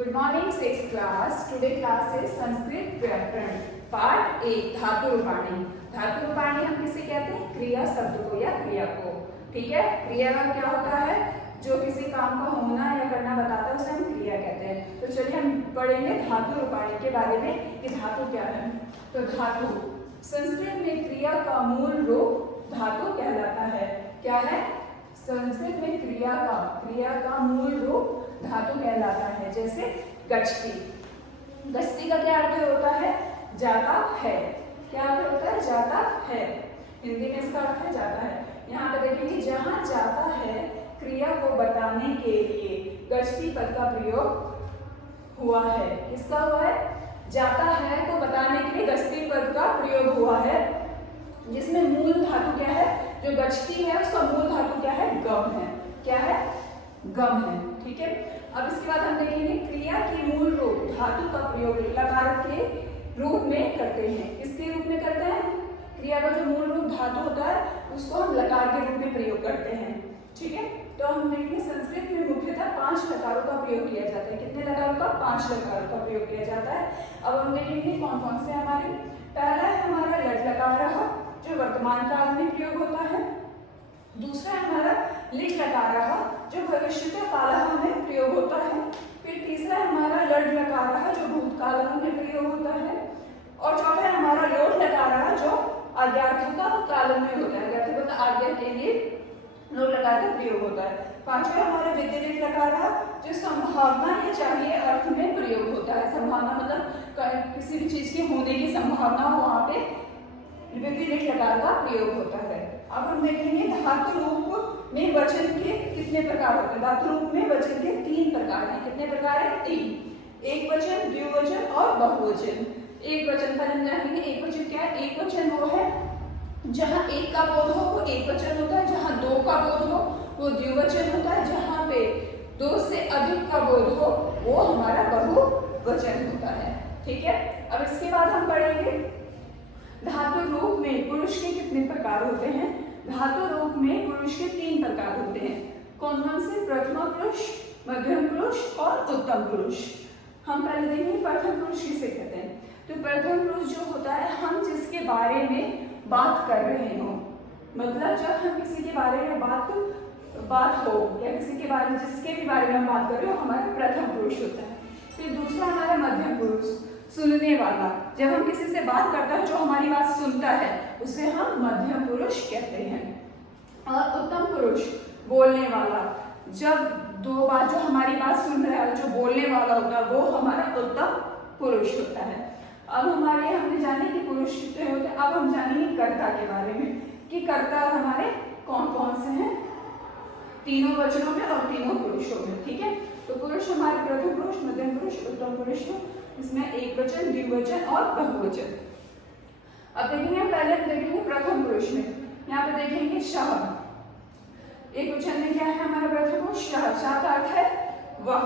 Good morning six class. Today class is Sanskrit व्याकरण part 1 धातु रूपाणी। धातु रूपाणी हम किसे कहते हैं? क्रिया शब्द को या क्रिया को। ठीक है, क्रिया का क्या होता है? जो किसी काम का होना या करना बताता है उसे हम क्रिया कहते हैं। तो चलिए हम पढ़ेंगे धातु रूपाणी के बारे में कि धातु क्या है। तो धातु संस्कृत में क्रिया का मूल रूप धातु कहलाता है। क्या है? संस्कृत में क्रिया का मूल रूप धातु कहलाता है। जैसे गच्छति, गच्छति का क्या अर्थ होता है? जाता है। क्या अर्थ होता है? जाता है। हिंदी में इसका अर्थ है जाता है। यहाँ पे देखेंगे जहाँ जाता है क्रिया को बताने के लिए गच्छति पद का प्रयोग हुआ है। किसका हुआ है? जाता है को बताने के लिए गच्छति पद का प्रयोग हुआ है, जिसमें मूल धातु क्या है? जो गच्छति है उसका मूल धातु क्या है? गम है। क्या है? गम है। ठीक है, अब इसके बाद हम देखेंगे क्रिया की मूल रूप धातु का प्रयोग लकार के रूप में करते हैं। किसके रूप में करते हैं? क्रिया का जो मूल रूप धातु होता है उसको हम लकार के रूप में प्रयोग करते हैं। ठीक है, तो हम देखेंगे संस्कृत में मुख्यतः 5 लकारों का प्रयोग किया जाता है। कितने लकारों का? 5 लकारों का प्रयोग किया जाता है। अब हम देखेंगे कौन कौन से हमारे। पहला है हमारा लट लकार जो वर्तमान काल में प्रयोग होता है। दूसरा है हमारा लिट लकार जो भविष्य काल में प्रयोग होता है। फिर तीसरा है हमारा लड लकार जो भूतकाल में प्रयोग होता है। और चौथा है हमारा लोट लकार जो आज्ञार्थक काल में होता है। अर्थात आज्ञा के लिए लोट लकार का प्रयोग होता है। पांचवा हमारा व्यतिरिक्त लकार जो संभावना या चाहिए अर्थ में प्रयोग होता है। संभावना मतलब किसी भी चीज के होने की संभावना हो, वहां पे व्यतिरिक्त लकार का प्रयोग होता है। अब हम देखेंगे धातु रूप में वचन के कितने प्रकार होते हैं। धातु रूप में वचन के 3 प्रकार हैं। कितने प्रकार हैं? 3। एक वचन, द्विवचन और बहुवचन। एक वचन पर हम जानेंगे एक वचन क्या है। एक वचन वो है जहाँ एक का बोध हो वो एक वचन होता है, जहाँ 2 का बोध हो वो द्विवचन होता है, जहाँ पे 2 से अधिक का बोध हो वो हमारा बहुवचन होता है। ठीक है, अब इसके बाद हम पढ़ेंगे धातु रूप में पुरुष के कितने प्रकार होते हैं। धातु रूप में पुरुष के 3 प्रकार होते हैं। कौन कौन से? प्रथम पुरुष, मध्यम पुरुष और उत्तम पुरुष। हम पहले देखेंगे प्रथम पुरुष किसे कहते हैं। तो प्रथम पुरुष जो होता है हम जिसके बारे में बात कर रहे हो, मतलब जब हम किसी के बारे में बात हो या किसी के बारे में जिसके भी बारे में हम बात कर रहे हो हमारा प्रथम पुरुष होता है। फिर दूसरा हमारा मध्यम पुरुष, सुनने वाला। जब हम किसी से बात करता है जो हमारी बात सुनता है उसे हम मध्यम पुरुष कहते हैं। और उत्तम पुरुष, बोलने वाला। जब 2 बार जो हमारी बात सुन रहा है जो बोलने वाला होता है वो हमारा उत्तम पुरुष होता है। अब हमारे हमने जाने कि पुरुष कितने होते हैं। अब हम जानेंगे कर्ता के बारे में कि कर्ता हमारे कौन कौन से हैं, तीनों वचनों में और तीनों पुरुषों में। ठीक है, तो पुरुष हमारे प्रथम पुरुष, मध्यम पुरुष, उत्तम पुरुष, इसमें एक वचन, द्विवचन और बहुवचन। अब देखेंगे पहले देखेंगे प्रथम पुरुष में। यहाँ पे देखेंगे शह। एक वचन में क्या है हमारा प्रथम पुरुष? शह। शह का अर्थ है वह।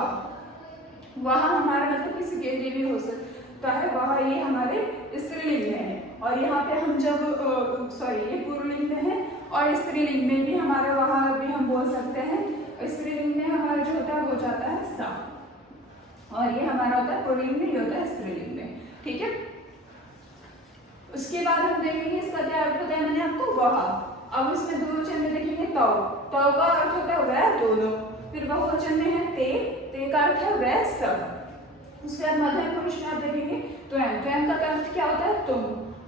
वह हमारा मतलब किसी के लिए भी हो सकता है। वह ये हमारे स्त्रीलिंग में है। और यहाँ पे हम जब ये पुल्लिंग में है और स्त्रीलिंग में भी हमारा वह भी हम बोल सकते हैं। स्त्रीलिंग में हमारा जो होता है वो जाता है सा, और ये हमारा होता है पुल्लिंग में, ये होता है स्त्रीलिंग में। ठीक है, उसके बाद हम देखेंगे इसका क्या अर्थ होता है। मैंने आपको वह। अब इसमें द्विवचन में देखेंगे तौ। तौ का अर्थ होता है वह दोनों। फिर बहुवचन में है ते। ते का अर्थ है वह सब। उसके बाद मध्यम पुरुष में आप देखेंगे त्वयं। त्वयं का अर्थ क्या होता है? तुम।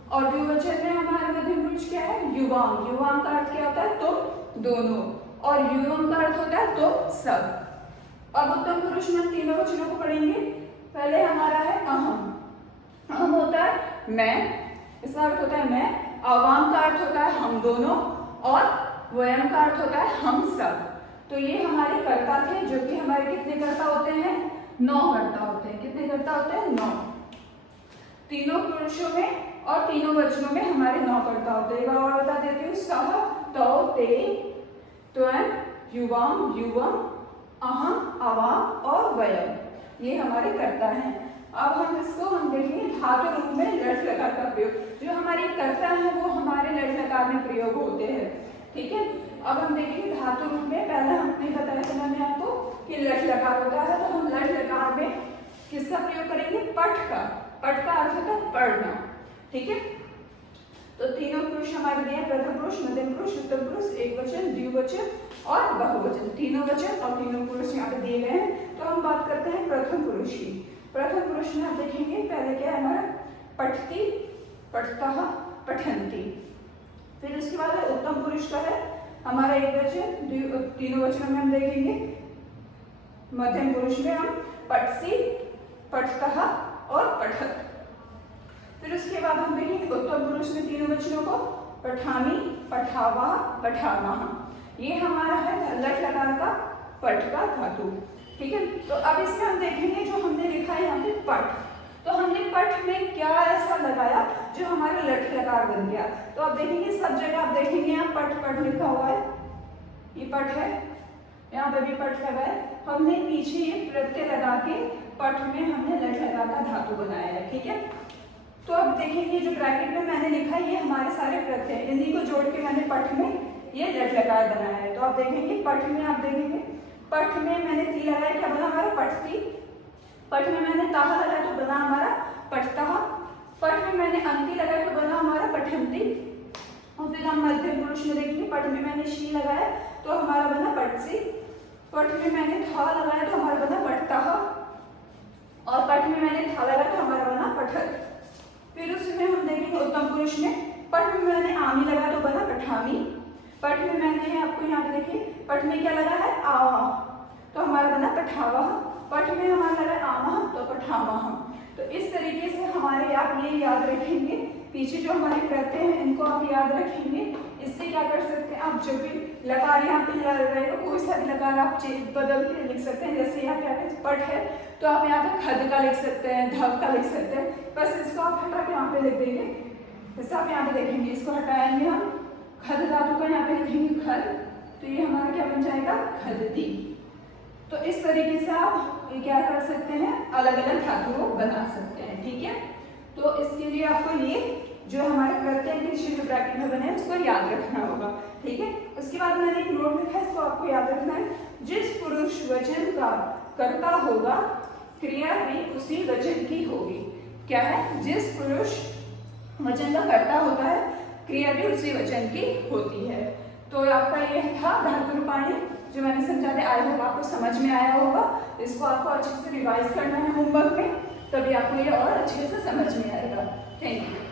और द्विवचन में हमारा मध्यम पुरुष क्या है? युवाम। युवाम का अर्थ क्या होता है? तुम दोनों। और युवम का अर्थ होता है तुम सब। अब उत्तम पुरुष में तीनों वचनों को पढ़ेंगे। पहले हमारा है अहम। अहम होता है मैं, इसका अर्थ होता है मैं। आवाम का अर्थ होता है हम दोनों। और वयम का अर्थ होता है हम सब। तो ये हमारे कर्ता थे जो कि हमारे कितने कर्ता होते हैं? 9 कर्ता होते हैं। कितने कर्ता होते हैं? 9। तीनों पुरुषों में और तीनों वचनों में हमारे 9 कर्ता होते हैं। एक बार और बता देती हूँ। सह, तौ, ते, त्वयं, युवाम, युवम, अहम, आवाम और वयम, ये हमारे कर्ता हैं। अब हम देखेंगे धातु रूप में लट लकार का प्रयोग। जो हमारे कर्ता है वो हमारे लट लकार में प्रयोग होते हैं। ठीक है, अब हम देखेंगे धातु रूप में। पहले हमने बताया था मैंने आपको कि लट लकार होता है, तो हम लट लकार में पठ का अर्थ होता है पढ़ना, ठीक है। तो तीनों पुरुष हमारे दिए, प्रथम पुरुष, मध्यम पुरुष, उत्तम पुरुष, एक वचन, द्विवचन और बहुवचन, तीनों वचन और तीनों पुरुष यहाँ पे दिए गए हैं। तो हम बात करते हैं प्रथम पुरुष की। प्रथम पुरुष में आप देखेंगे पहले क्या है हमारा, पठती, पठतः, पठन्ति। फिर उसके बाद उत्तम पुरुष का है हमारा एक वचन, तीनों वचनों में हम देखेंगे। मध्यम पुरुष में हम पठसी, पठतः और पठत। फिर उसके बाद हम देखेंगे उत्तम पुरुष में तीनों वचनों को, पठामि, पठावा, पठामः। ये हमारा है लट लकार का पठ का धातु, ठीक है। तो अब इसमें हम देखेंगे जो हमने लिखा है यहाँ पे पठ, तो हमने पठ में क्या ऐसा लगाया जो हमारा लट लकार बन गया। तो आप देखेंगे सब जगह आप देखेंगे यहाँ पठ पठ लिखा हुआ है, ये पठ है, यहाँ पे भी पठ लगा है। हमने पीछे ये प्रत्यय लगा के पठ में हमने लट लकार का धातु बनाया है, ठीक है। तो अब देखेंगे जो ब्रैकेट में मैंने लिखा है ये हमारे सारे प्रत्यय, इन्हीं को जोड़ के मैंने पठ में ये लट लकार बनाया है। तो आप देखेंगे पठ में, आप देखेंगे पठ में मैंने ती लगाया, क्या बना हमारा पठती। पठ में मैंने ताहा लगाया तो बना हमारा पठतः। पठ में मैंने अंति लगाया तो बना हमारा पठन्ति। और फिर हम मध्यम पुरुष में देखेंगे पठ में मैंने शी लगाया तो हमारा बना पठसी। पठ में मैंने था लगाया तो हमारा बना पठतः। और पठ में मैंने था लगाया तो हमारा बना पठत। फिर उसमें हम देखेंगे उत्तम पुरुष में पठ में मैंने आमी लगाया तो बना पठामी। पठ में मैंने आपको यहाँ पे देखिए पठ में क्या लगा है आवा तो हमारा बना पठावा। पठ में हमारा लगा आमह तो पठामह। तो इस तरीके से हमारे आप ये याद रखेंगे, पीछे जो हमारे प्रत्यय हैं इनको आप याद रखेंगे। इससे क्या कर सकते हैं आप, जो भी लकार यहाँ पे रहेगा कोई सा भी लकार आप बदल के लिख सकते हैं। जैसे यहाँ क्या है पठ है तो आप यहाँ पे खद का लिख सकते हैं, धव का लिख सकते हैं, बस इसको आप हटा के यहाँ पे लिख देंगे। जैसे आप यहाँ पे देखेंगे इसको हटाएंगे हम, खद धातु का यहाँ पे लिखेंगे खद, तो ये हमारा क्या बन जाएगा खदती। तो इस तरीके से आप क्या कर सकते हैं, अलग अलग धातुओं बना सकते हैं, ठीक है। तो इसके लिए आपको ये जो हमारे प्रत्यय के पीछे जो ब्रैकेट में बने हैं उसको याद रखना होगा, ठीक है। उसके बाद मैंने एक नोट लिखा है, इसको आपको याद रखना है। जिस पुरुष वचन का कर्ता होगा क्रिया भी उसी वचन की होगी। क्या है, जिस पुरुष वचन का कर्ता होता है क्रिया भी उसी वचन की होती है। तो आपका ये था धातु रूपाणी जो मैंने समझा दिया। आई होप आपको समझ में आया होगा। इसको आपको अच्छे से रिवाइज करना है होमवर्क में, तभी आपको ये और अच्छे से समझ में आएगा। Thank you.